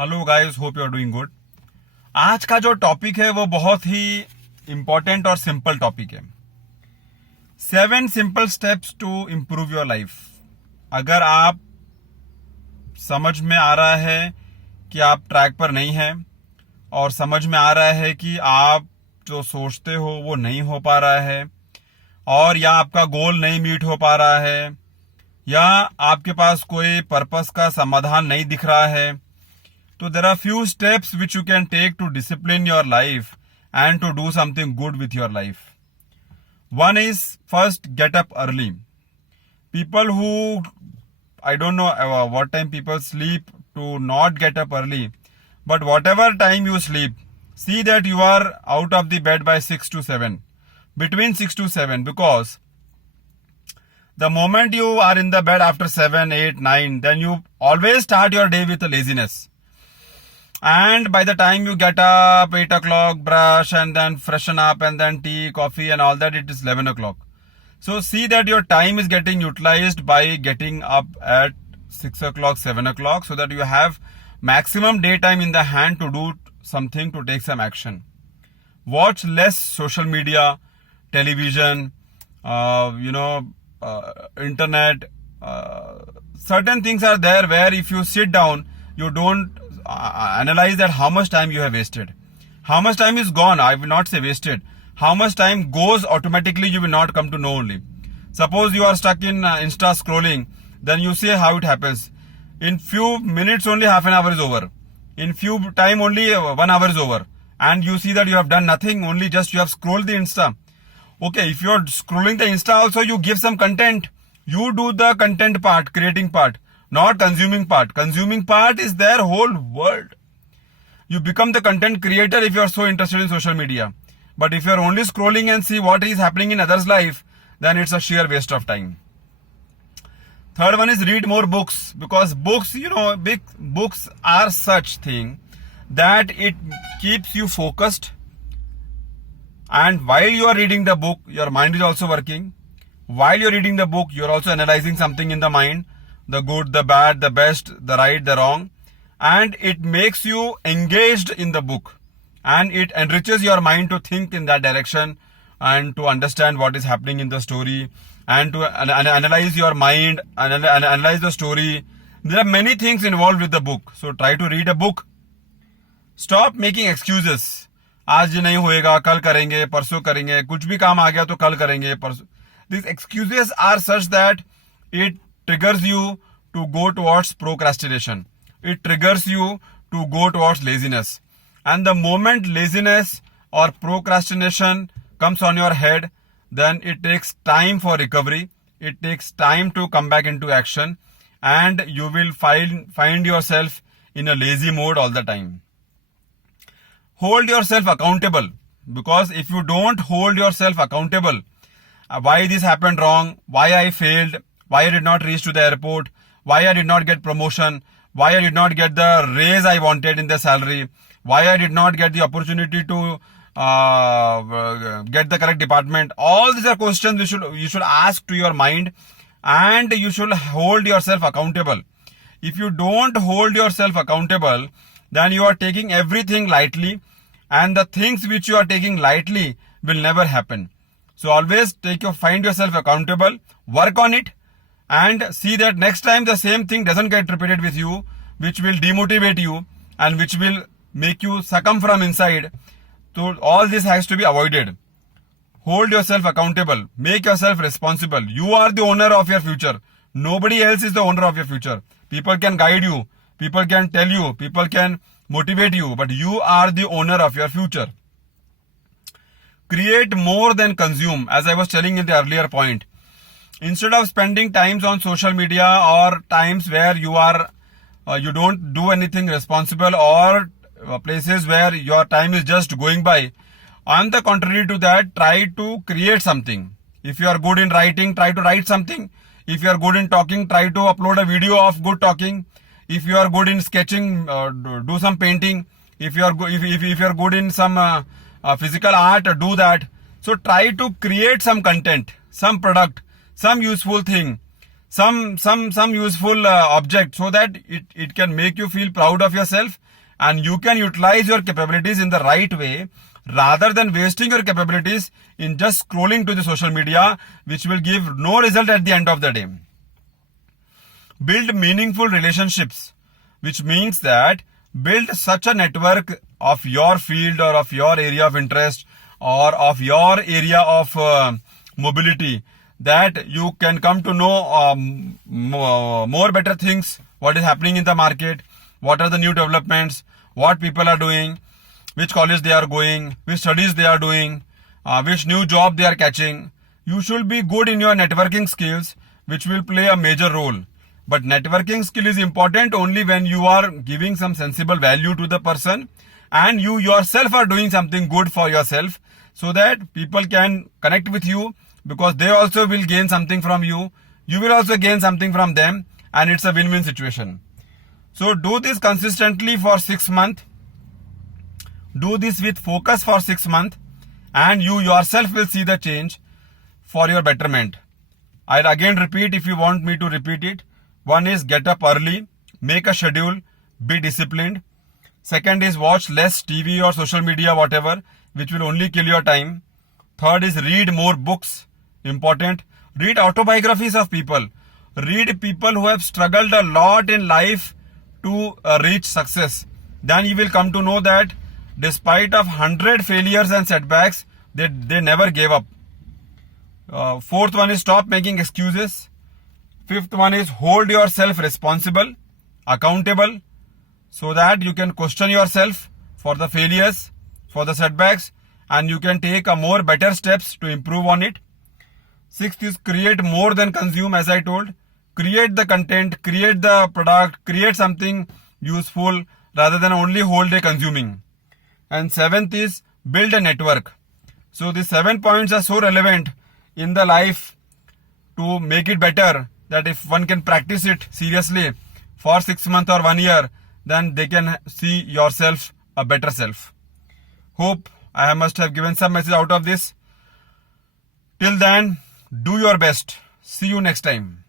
Hello guys, hope you are doing good. आज का जो टॉपिक है वो बहुत ही इंपॉर्टेंट और सिंपल टॉपिक है। 7 simple steps to improve your life. अगर आप समझ में आ रहा है कि आप ट्रैक पर नहीं हैं और समझ में आ रहा है कि आप जो सोचते हो वो नहीं हो पा रहा है, और या आपका गोल नहीं मीट हो पा रहा है, या आपके पास कोई पर्पस का समाधान नहीं दिख रहा है, so there are few steps which you can take to discipline your life and to do something good with your life. One is, first, get up early. People who, I don't know what time people sleep to not get up early, but whatever time you sleep, see that you are out of the bed by 6 to 7. Between 6 to 7, because the moment you are in the bed after 7, 8, 9, then you always start your day with a laziness. And by the time you get up 8 o'clock, brush and then freshen up and then tea, coffee and all that, it is 11 o'clock. So see that your time is getting utilized by getting up at 6 o'clock, 7 o'clock, so that you have maximum daytime in the hand to do something, to take some action. Watch less social media, television, internet. Certain things are there where if you sit down, you don't analyze that how much time you have wasted. How much time is gone, I will not say wasted. How much time goes automatically, you will not come to know only. Suppose you are stuck in Insta scrolling, then you see how it happens. In few minutes only half an hour is over. In few time only 1 hour is over. And you see that you have done nothing, only just you have scrolled the Insta. Okay, if you are scrolling the Insta also, you give some content. You do the content part, creating part, not consuming part. Consuming part is their whole world. You become the content creator if you are so interested in social media. But if you are only scrolling and see what is happening in others' life, then it's a sheer waste of time. Third one is, read more books, because books, big books are such thing that it keeps you focused. And while you are reading the book, your mind is also working. While you're reading the book, you're also analyzing something in the mind, the good, the bad, the best, the right, the wrong, and it makes you engaged in the book, and it enriches your mind to think in that direction and to understand what is happening in the story and to analyze your mind and analyze the story. There are many things involved with the book, so try to read a book. Stop making excuses. आज ये नहीं होएगा, कल करेंगे, परसों करेंगे, कुछ भी काम आ गया तो कल करेंगे, परसों. These excuses are such that it triggers you to go towards procrastination. It triggers you to go towards laziness. And the moment laziness or procrastination comes on your head, then it takes time for recovery. It takes time to come back into action, and you will find yourself in a lazy mode all the time. Hold yourself accountable, because if you don't hold yourself accountable, why this happened wrong, why I failed, why I did not reach to the airport, why I did not get promotion, why I did not get the raise I wanted in the salary, why I did not get the opportunity to get the correct department. All these are questions you should ask to your mind, and you should hold yourself accountable. If you don't hold yourself accountable, then you are taking everything lightly, and the things which you are taking lightly will never happen. So always find yourself accountable, work on it, and see that next time the same thing doesn't get repeated with you, which will demotivate you and which will make you succumb from inside. So all this has to be avoided. Hold yourself accountable. Make yourself responsible. You are the owner of your future. Nobody else is the owner of your future. People can guide you. People can tell you. People can motivate you. But you are the owner of your future. Create more than consume. As I was telling in the earlier point, instead of spending times on social media or times where you don't do anything responsible, or places where your time is just going by, on the contrary to that, try to create something. If you are good in writing, try to write something. If you are good in talking, try to upload a video of good talking. If you are good in sketching, do some painting. If you are good in some physical art, do that. So try to create some content, some product, some useful thing, some useful object, so that it can make you feel proud of yourself, and you can utilize your capabilities in the right way, rather than wasting your capabilities in just scrolling to the social media, which will give no result at the end of the day. Build meaningful relationships, which means that build such a network of your field or of your area of interest or of your area of mobility, that you can come to know more better things, what is happening in the market, what are the new developments, what people are doing, which college they are going, which studies they are doing, which new job they are catching. You should be good in your networking skills, which will play a major role. But networking skill is important only when you are giving some sensible value to the person, and you yourself are doing something good for yourself, so that people can connect with you, because they also will gain something from you. You will also gain something from them, and it's a win-win situation. So do this consistently for 6 months. Do this with focus for 6 months, and you yourself will see the change for your betterment. I'll again repeat if you want me to repeat it. One is get up early, make a schedule, be disciplined. Second is watch less TV or social media, whatever, which will only kill your time. Third is read more books, important. Read autobiographies of people. Read people who have struggled a lot in life to reach success. Then you will come to know that despite of 100 failures and setbacks, they never gave up. Fourth one is stop making excuses. Fifth one is hold yourself responsible, accountable, so that you can question yourself for the failures, for the setbacks, and you can take a more better steps to improve on it. Sixth is create more than consume, as I told. Create the content, create the product, create something useful rather than only whole day consuming. And seventh is build a network. So these 7 points are so relevant in the life to make it better, that if one can practice it seriously for 6 months or 1 year, then they can see yourself a better self. Hope I must have given some message out of this. Till then, do your best. See you next time.